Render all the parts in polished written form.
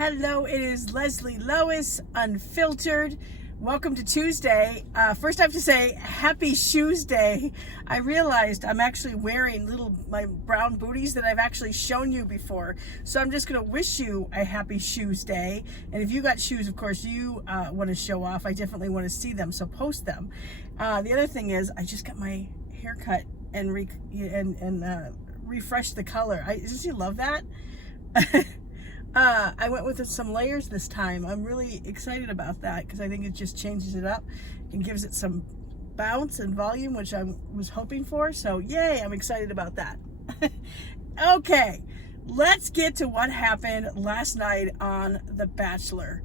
Hello, it is Leslie Lois, Unfiltered. Welcome to Tuesday. First I have to say, Happy Shoesday. I realized I'm actually wearing my brown booties that I've actually shown you before. So I'm just going to wish you a Happy Shoesday. And if you got shoes, of course, you want to show off. I definitely want to see them, so post them. The other thing is, I just got my hair cut and refreshed the color. Does you love that? I went with some layers this time. I'm really excited about that because I think it just changes it up and gives it some bounce and volume, which I was hoping for. So yay, I'm excited about that. Okay, let's get to what happened last night on The Bachelor.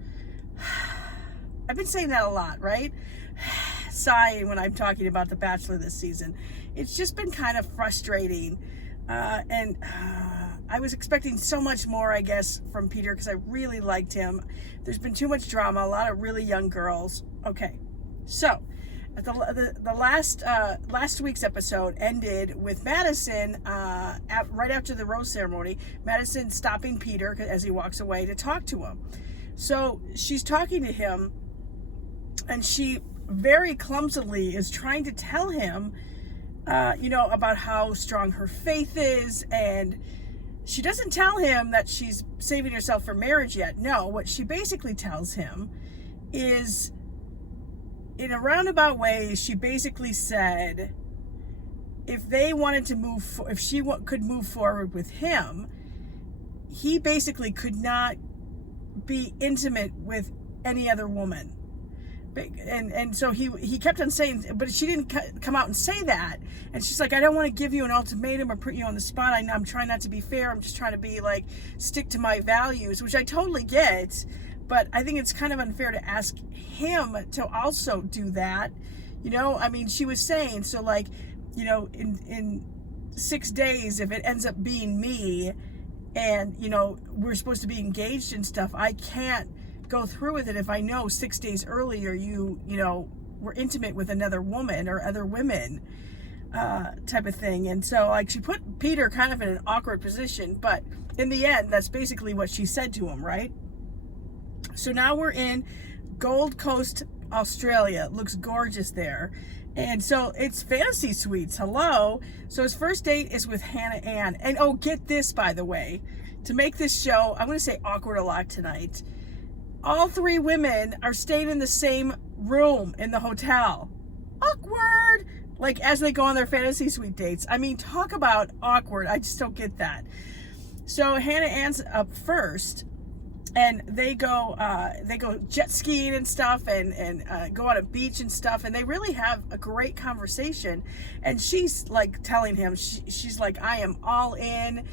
I've been saying that a lot, right? Sighing when I'm talking about The Bachelor this season. It's just been kind of frustrating. I was expecting so much more, I guess, from Peter because I really liked him. There's been too much drama, a lot of really young girls. Okay, so at the last week's episode ended with Madison right after the rose ceremony. Madison stopping Peter as he walks away to talk to him. So she's talking to him, and she very clumsily is trying to tell him, about how strong her faith is, and she doesn't tell him that she's saving herself for marriage yet. No, what she basically tells him is, in a roundabout way, she basically said, if they wanted to if she could move forward with him, he basically could not be intimate with any other woman. And so he kept on saying, but she didn't come out and say that. And she's like, I don't want to give you an ultimatum or put you on the spot. I'm trying not to be fair. I'm just trying to be stick to my values, which I totally get. But I think it's kind of unfair to ask him to also do that. She was saying, so in 6 days, if it ends up being me and, we're supposed to be engaged and stuff, I can't go through with it if I know 6 days earlier you were intimate with another woman or other women, type of thing. And so she put Peter kind of in an awkward position, but in the end that's basically what she said to him, right? So now we're in Gold Coast, Australia. It looks gorgeous there. And so it's fantasy suites. Hello. So his first date is with Hannah Ann. And oh, get this, by the way, to make this show, I'm going to say awkward a lot tonight. All three women are staying in the same room in the hotel. Awkward! As they go on their fantasy suite dates. Talk about awkward. I just don't get that. So Hannah Ann's up first, and they go jet skiing and stuff, and go on a beach and stuff, and they really have a great conversation. And she's telling him, she's like, I am all in.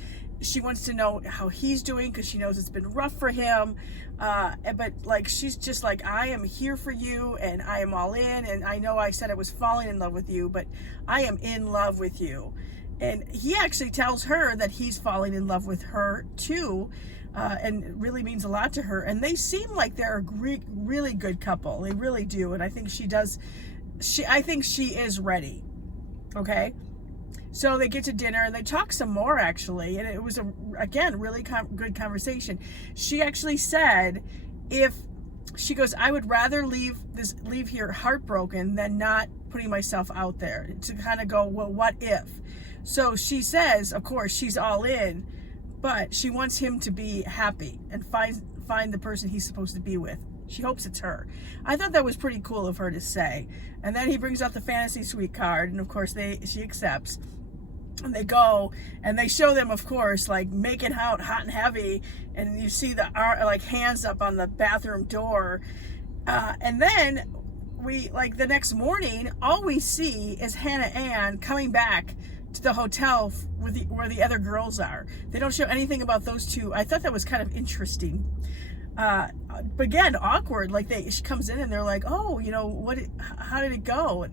She wants to know how he's doing because she knows it's been rough for him. But she's just like, I am here for you and I am all in. And I know I said I was falling in love with you, but I am in love with you. And he actually tells her that he's falling in love with her too. And it really means a lot to her. And they seem like they're a really good couple. They really do. And I think I think she is ready. Okay. So they get to dinner and they talk some more, actually. And it was, again, really good conversation. She actually said, she goes, I would rather leave here heartbroken than not putting myself out there, to kind of go, well, what if? So she says, of course, she's all in, but she wants him to be happy and find the person he's supposed to be with. She hopes it's her. I thought that was pretty cool of her to say. And then he brings out the fantasy suite card, and of course she accepts. And they go and they show them, of course, making out hot and heavy, and you see the hands up on the bathroom door. And then the next morning, all we see is Hannah Ann coming back to the hotel where the other girls are. They don't show anything about those two. I thought that was kind of interesting. But again, awkward. She comes in and they're like, oh, how did it go?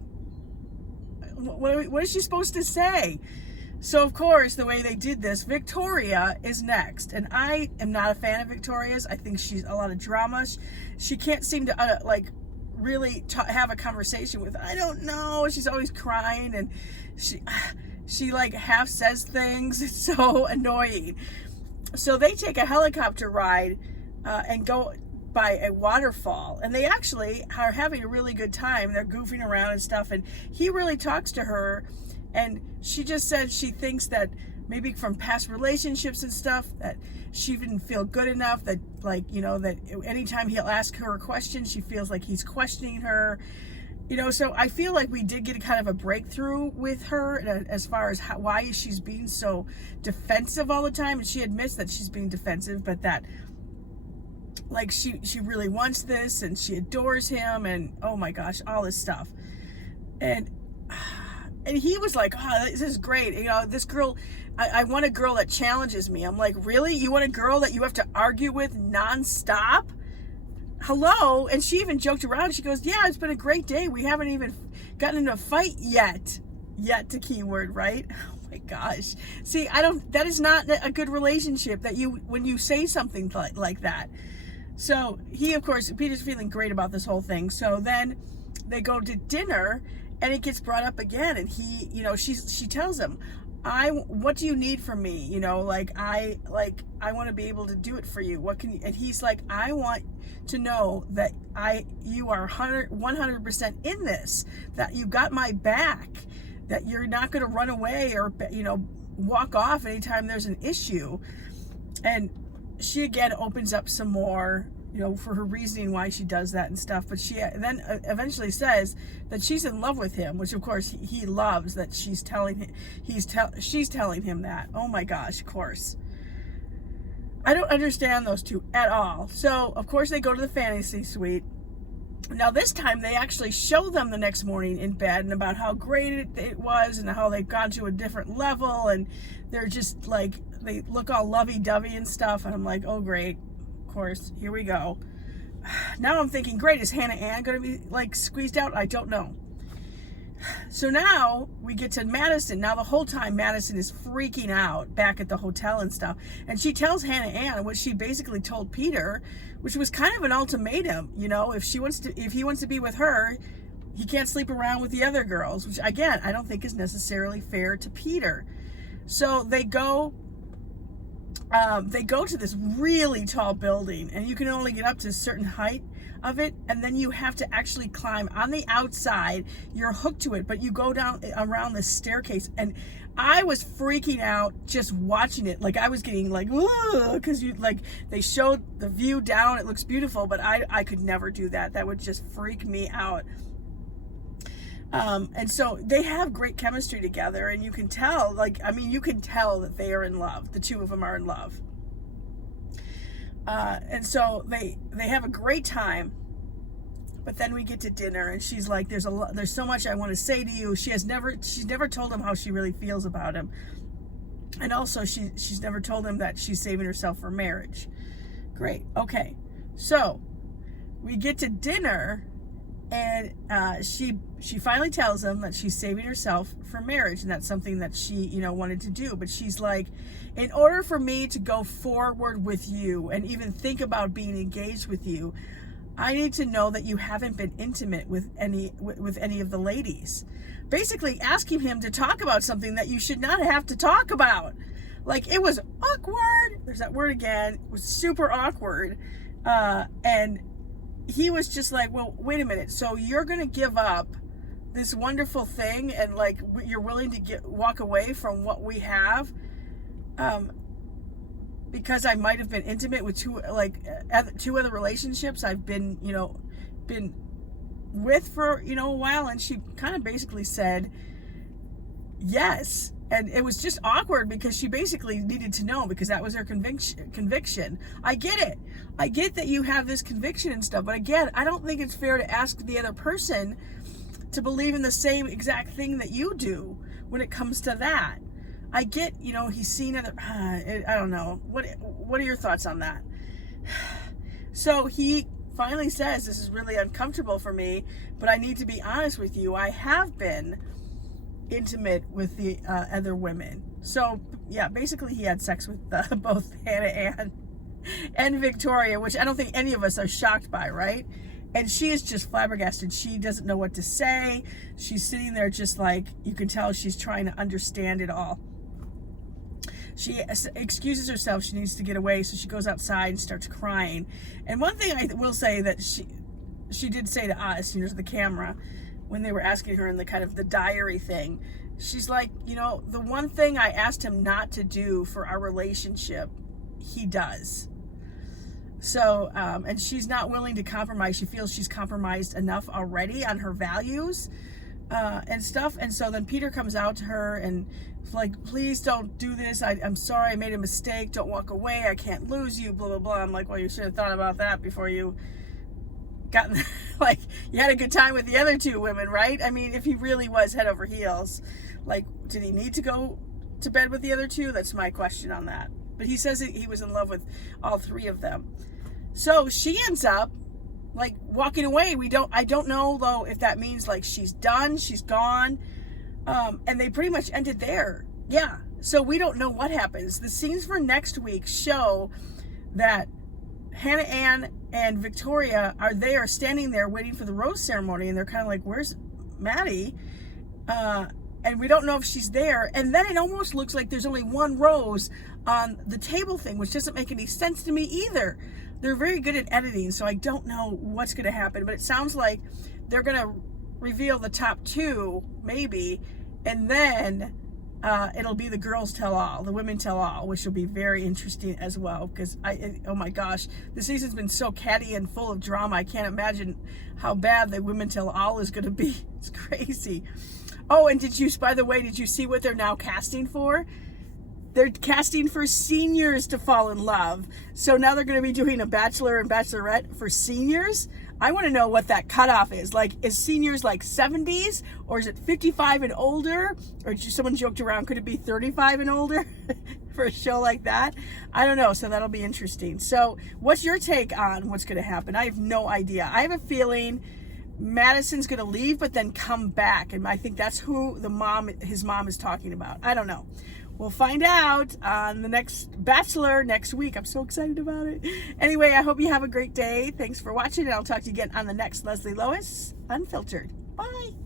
What is she supposed to say? So, of course, the way they did this, Victoria is next. And I am not a fan of Victoria's. I think she's a lot of drama. She can't seem to, really have a conversation with, I don't know. She's always crying, and she half says things. It's so annoying. So they take a helicopter ride and go by a waterfall, and they actually are having a really good time. They're goofing around and stuff, and he really talks to her, and she just said she thinks that maybe from past relationships and stuff that she didn't feel good enough, that like, you know, that anytime he'll ask her a question, she feels like he's questioning her, you know. So I feel like we did get kind of a breakthrough with her as far as why she's being so defensive all the time. And she admits that she's being defensive, but that like she really wants this and she adores him, and oh my gosh, all this stuff. And he was like, oh, this is great. You know, this girl, I want a girl that challenges me. I'm like, really? You want a girl that you have to argue with nonstop? Hello? And she even joked around. She goes, yeah, it's been a great day. We haven't even gotten into a fight yet. Yet, the keyword, right? Oh my gosh. See, that is not a good relationship, that when you say something like that. So he, of course, Peter's feeling great about this whole thing. So then they go to dinner, and it gets brought up again, and he, you know, she tells him, what do you need from me? You know, I want to be able to do it for you. What can you? And he's like, I want to know that you are 100% in this, that you got my back, that you're not going to run away or, you know, walk off anytime there's an issue. And she again opens up some more, you know, for her reasoning why she does that and stuff. But she then eventually says that she's in love with him, which of course he loves that she's telling him, she's telling him that. Oh my gosh, of course. I don't understand those two at all. So of course they go to the fantasy suite. Now this time they actually show them the next morning in bed and about how great it was and how they've gone to a different level, and they're just like, they look all lovey-dovey and stuff, and I'm like, oh great. Of course, here we go. Now I'm thinking, great, is Hannah Ann going to be like squeezed out? I don't know. So now we get to Madison. Now the whole time Madison is freaking out back at the hotel and stuff, and she tells Hannah Ann what she basically told Peter, which was kind of an ultimatum. You know, if he wants to be with her, he can't sleep around with the other girls, which again I don't think is necessarily fair to Peter. So they go to this really tall building, and you can only get up to a certain height of it, and then you have to actually climb on the outside. You're hooked to it, but you go down around this staircase, and I was freaking out just watching it. Like I was getting like, because they showed the view down. It looks beautiful, but I could never do that. That would just freak me out. And so they have great chemistry together, and you can tell, you can tell that they are in love. The two of them are in love. And so they have a great time, but then we get to dinner, and she's like, there's so much I want to say to you. She's never told him how she really feels about him. And also she's never told him that she's saving herself for marriage. Great. Okay. So we get to dinner, and she finally tells him that she's saving herself for marriage, and that's something that she, you know, wanted to do. But she's like, in order for me to go forward with you and even think about being engaged with you, I need to know that you haven't been intimate with any of the ladies. Basically asking him to talk about something that you should not have to talk about. Like, it was awkward. There's that word again. It was super awkward. And he was just like, well, wait a minute. So you're going to give up this wonderful thing, and like you're willing to walk away from what we have, because I might have been intimate with two other relationships I've been with for, you know, a while. And she kind of basically said yes. And it was just awkward because she basically needed to know, because that was her conviction. I get it. I get that you have this conviction and stuff. But again, I don't think it's fair to ask the other person to believe in the same exact thing that you do when it comes to that. I get, you know, he's seen other, I don't know. What are your thoughts on that? So he finally says, this is really uncomfortable for me, but I need to be honest with you. I have been intimate with the other women. So yeah, basically he had sex with both Hannah Ann and Victoria, which I don't think any of us are shocked by, right? And she is just flabbergasted. She doesn't know what to say. She's sitting there just like, you can tell she's trying to understand it all. she excuses herself. She needs to get away, so she goes outside and starts crying. And one thing I will say that she did say to us, to the camera, when they were asking her in the kind of the diary thing, she's like, the one thing I asked him not to do for our relationship, he does. So, and she's not willing to compromise. She feels she's compromised enough already on her values and stuff. And so then Peter comes out to her and is like, please don't do this. I'm sorry, I made a mistake. Don't walk away. I can't lose you, blah, blah, blah. I'm like, well, you should have thought about that before you got, like, you had a good time with the other two women, right? I mean, if he really was head over heels, like, did he need to go to bed with the other two? That's my question on that. But he says that he was in love with all three of them. So she ends up like walking away. I don't know though if that means like she's done, she's gone. And they pretty much ended there. Yeah. So we don't know what happens. The scenes for next week show that Hannah Ann and Victoria are standing there waiting for the rose ceremony, and they're kind of like, where's Maddie? And we don't know if she's there. And then it almost looks like there's only one rose on the table thing, which doesn't make any sense to me either. They're very good at editing, so I don't know what's going to happen. But it sounds like they're going to reveal the top two, maybe, and then it'll be the girls tell all, the women tell all, which will be very interesting as well. Because oh my gosh, the season's been so catty and full of drama. I can't imagine how bad the women tell all is going to be. It's crazy. Oh, and by the way, did you see what they're now casting for? They're casting for seniors to fall in love. So now they're going to be doing a Bachelor and Bachelorette for seniors. I want to know what that cutoff is. Like, is seniors like 70s, or is it 55 and older? Or someone joked around, could it be 35 and older for a show like that? I don't know. So that'll be interesting. So what's your take on what's going to happen? I have no idea. I have a feeling Madison's going to leave, but then come back. And I think that's who his mom is talking about. I don't know. We'll find out on the next Bachelor next week. I'm so excited about it. Anyway, I hope you have a great day. Thanks for watching, and I'll talk to you again on the next Leslie Lois Unfiltered. Bye.